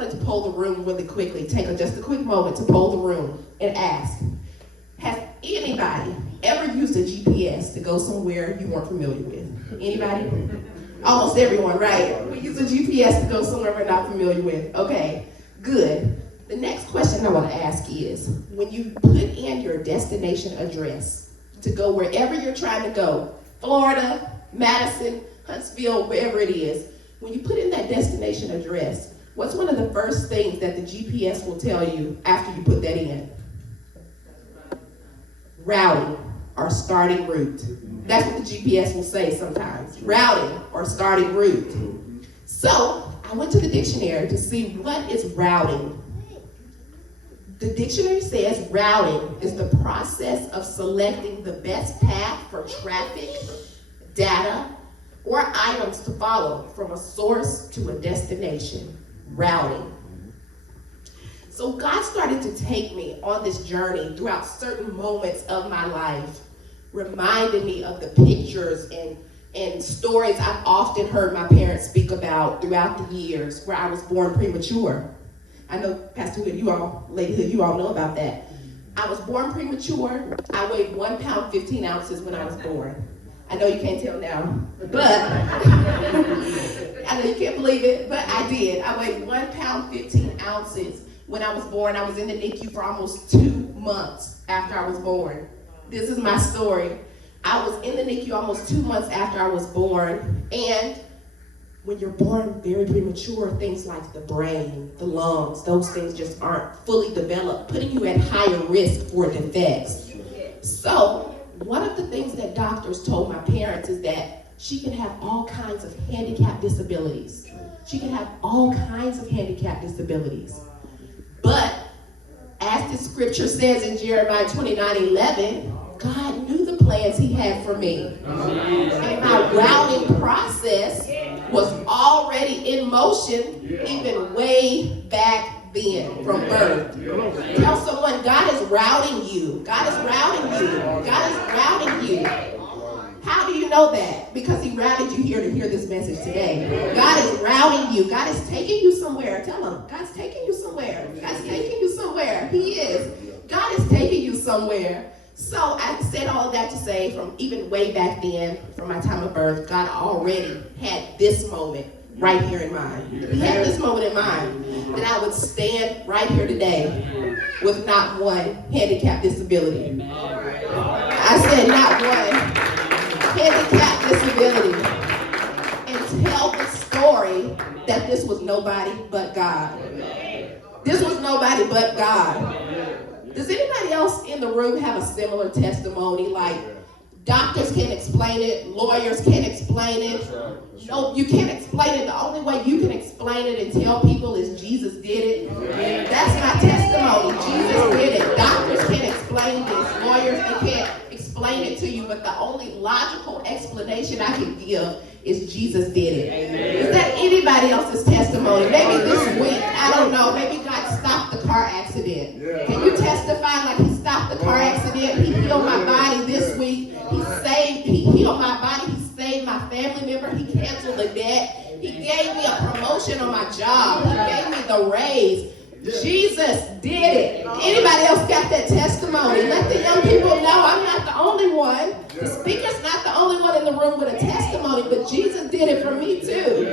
wanted to poll the room really quickly. Take just a quick moment to poll the room and ask, has anybody ever used a GPS to go somewhere you weren't familiar with? Anybody? Almost everyone, right? We use a GPS to go somewhere we're not familiar with. Okay, good. The next question I want to ask is, when you put in your destination address to go wherever you're trying to go, Florida, Madison, Huntsville, wherever it is, when you put in that destination address, what's one of the first things that the GPS will tell you after you put that in? Routing or starting route. That's what the GPS will say sometimes. Routing or starting route. So I went to the dictionary to see what is routing. The dictionary says routing is the process of selecting the best path for traffic, data, or items to follow from a source to a destination. Routing. So God started to take me on this journey throughout certain moments of my life, reminding me of the pictures and stories I've often heard my parents speak about throughout the years, where I was born premature. I know, Pastor Hood, Lady Hood, you all know about that. I was born premature. I weighed 1 pound 15 ounces when I was born. I know you can't tell now, but I know you can't believe it, but I did. I weighed 1 pound 15 ounces when I was born. I was in the NICU for almost 2 months after I was born. This is my story. I was in the NICU almost 2 months after I was born, and when you're born very premature, things like the brain, the lungs, those things just aren't fully developed, putting you at higher risk for defects. So one of the things that doctors told my parents is that she can have all kinds of handicap disabilities. She can have all kinds of handicap disabilities. But as the scripture says in Jeremiah 29:11, God knew the plans he had for me. And my routing process was already in motion even way back then from birth. Tell someone, God is routing you. God is routing you. God is routing you. How do you know that? Because he routed you here to hear this message today. God is routing you. God is taking you somewhere. Tell him, God's taking you somewhere. God's taking you somewhere. He is. God is taking you somewhere. So I said all of that to say, from even way back then, from my time of birth, God already had this moment right here in mind. He had this moment in mind that I would stand right here today with not one handicap disability. I said not one handicap disability, and tell the story that this was nobody but God. This was nobody but God. Does anybody else in the room have a similar testimony? Like, doctors can't explain it, lawyers can't explain it. No, you can't explain it. The only way you can explain it and tell people is Jesus did it. That's my testimony. Jesus did it. Doctors can't explain this. Lawyers, they can't explain it to you, but the only logical explanation I can give is Jesus did it. Is that anybody else's testimony? Maybe this week, I don't know, maybe God stopped the car accident. Can you testify like he stopped the car accident? He healed my body this week. He healed my body. He saved my family member. He canceled the debt. He gave me a promotion on my job. He gave me the raise. Jesus did it. Anybody else got that testimony? Let the young people know I'm not the only one. The speaker's not the only one in the room with a testimony, but Jesus did it for me too.